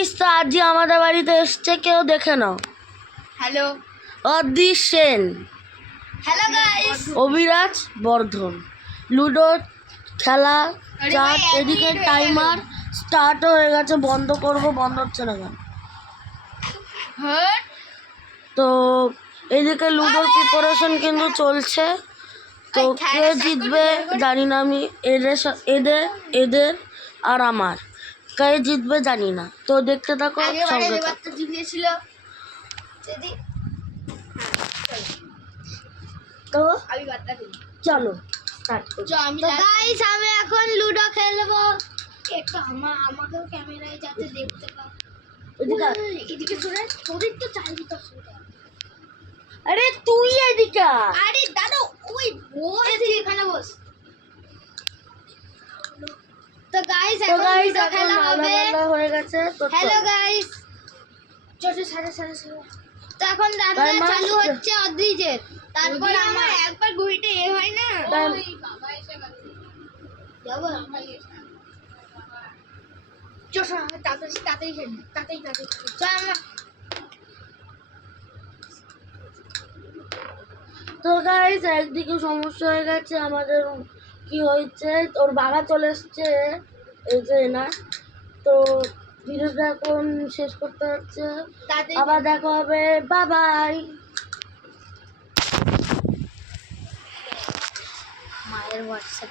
Guys, তো আজ আমাদের বাড়িতে এসছে, কেউ দেখে নাও। Hello অদিশ Sen, hello guys, Abhiraj বর্ধন। লুডো খেলা চার, ভাই, এদিকে এক মিনিট হয়ে টাইমার স্টার্ট হয়ে গেছে। বন্ধ করব, বন্ধ হচ্ছে না কেন? তো এদিকে লুডোর প্রিপারেশন কিন্তু চলছে। তো কে জিতবে জানি না আমি। এদের এদের আর আমার কে জিতবে জানি না। তো দেখতে থাকো, সঙ্গে থাকো। জিতেছিল দিদি। তো আমি বার্তা দিই, চলো স্টার্ট করি। তো গাইস আমি এখন লুডো খেলবো। একটু আমাকেও ক্যামেরায় যাতে দেখতে পাও। এদিকে আয়। এদিকে শুনে তোদের তো চাইবি তো শুনে। আরে তুই এদিকে আয়। আরে দাদা ওই বস তুই এখানে বস। তো গাইস তো এখন গাইস লুডো খেলা হবে। হয়ে গেছে। তো হ্যালো চলো। গাইস, চলো সাড়ে তো এখন রান্না Timer চালু হচ্ছে। হচ্ছে অদ্রিজের। তারপর আমার একবার ঘড়িটা এ হয় না। Time- ওই বাবা এসে গেছে। যাবো চলো তাড়াতাড়ি খেলি, তাড়াতাড়ি চল। তো গাইস একদিকে সমস্যা হয়ে গেছে আমাদের। কি হয়েছে, ওর বাবা চলে এসছে, এই যে না। তো ভিডিওটা এখন শেষ করতে হচ্ছে। আবার দেখা হবে, বাই বাই। মায়ের হোয়াটসঅ্যাপ